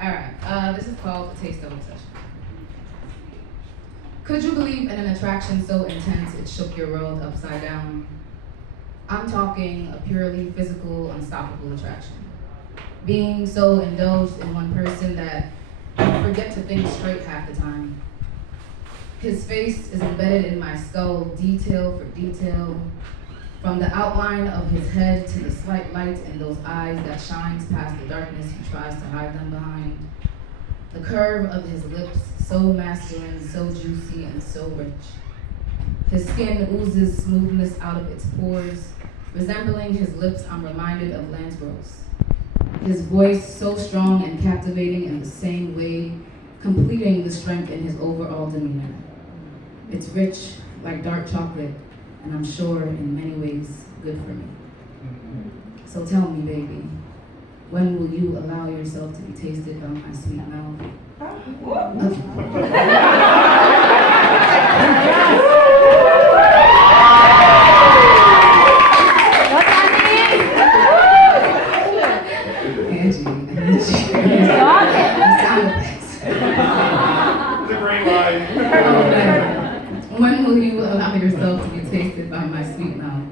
Alright, this is called A Taste of Obsession. Could you believe in an attraction so intense it shook your world upside down? I'm talking a purely physical, unstoppable attraction. Being so indulged in one person that I forget to think straight half the time. His face is embedded in my skull, detail for detail, from the outline of his head to the slight light in those eyes that shines past the darkness he tries to hide them behind. The curve of his lips, so masculine, so juicy, and so rich. His skin oozes smoothness out of its pores. Resembling his lips, I'm reminded of Lance Gross. His voice so strong and captivating in the same way, completing the strength in his overall demeanor. It's rich like dark chocolate, and I'm sure in many ways good for me. So tell me, baby, when will you allow yourself to be tasted by my sweet mouth? When will you allow yourself to be tasted by my sweet mouth?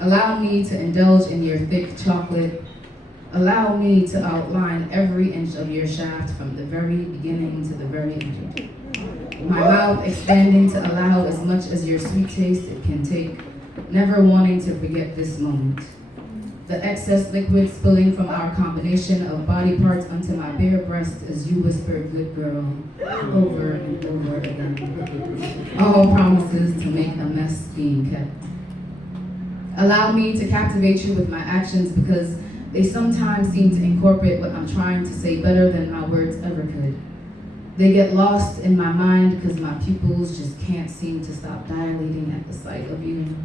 Allow me to indulge in your thick chocolate. Allow me to outline every inch of your shaft from the very beginning to the very end. My mouth expanding to allow as much as your sweet taste it can take, never wanting to forget this moment. The excess liquid spilling from our combination of body parts onto my bare breast as you whisper, good girl, over and over again. All promises to make a mess being kept. Allow me to captivate you with my actions because they sometimes seem to incorporate what I'm trying to say better than my words ever could. They get lost in my mind because my pupils just can't seem to stop dilating at the sight of you,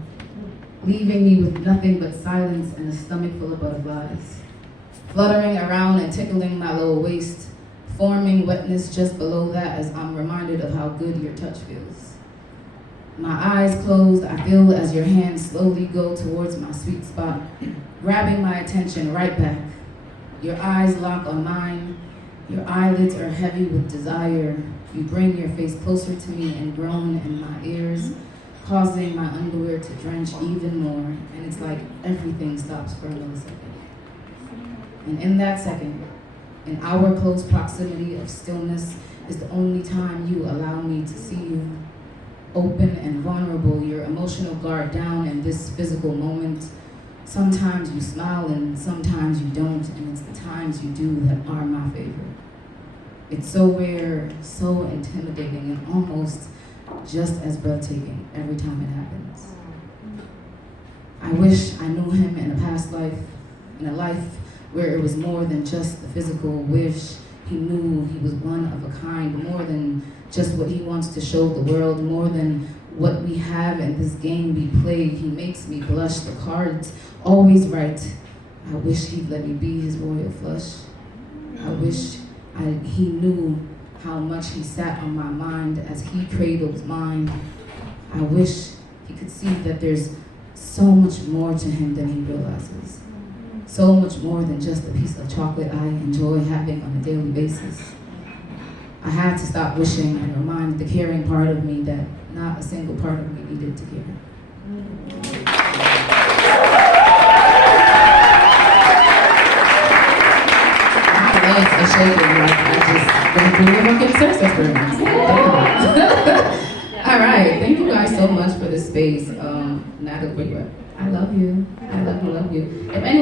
leaving me with nothing but silence and a stomach full of butterflies, fluttering around and tickling my lower waist, forming wetness just below that as I'm reminded of how good your touch feels. My eyes closed, I feel as your hands slowly go towards my sweet spot, grabbing my attention right back. Your eyes lock on mine, your eyelids are heavy with desire. You bring your face closer to me and groan in my ears, causing my underwear to drench even more, and it's like everything stops for a millisecond. And in that second, in our close proximity of stillness is the only time you allow me to see you. Open and vulnerable, your emotional guard down in this physical moment. Sometimes you smile and sometimes you don't, and it's the times you do that are my favorite. It's so rare, so intimidating, and almost just as breathtaking every time it happens. I wish I knew him in a past life, in a life where it was more than just the physical wish. He knew he was one of a kind, more than just what he wants to show the world, more than what we have in this game we play. He makes me blush, the cards always right. I wish he'd let me be his royal flush. I wish he knew how much he sat on my mind as he cradles mine. I wish he could see that there's so much more to him than he realizes. So much more than just a piece of chocolate I enjoy having on a daily basis. I had to stop wishing and remind the caring part of me that not a single part of me needed to care. My legs are shaking like I just went through a fucking sex experience. All right, thank you guys so much for this space. Not a quick one. I love you. I love you, love you. If any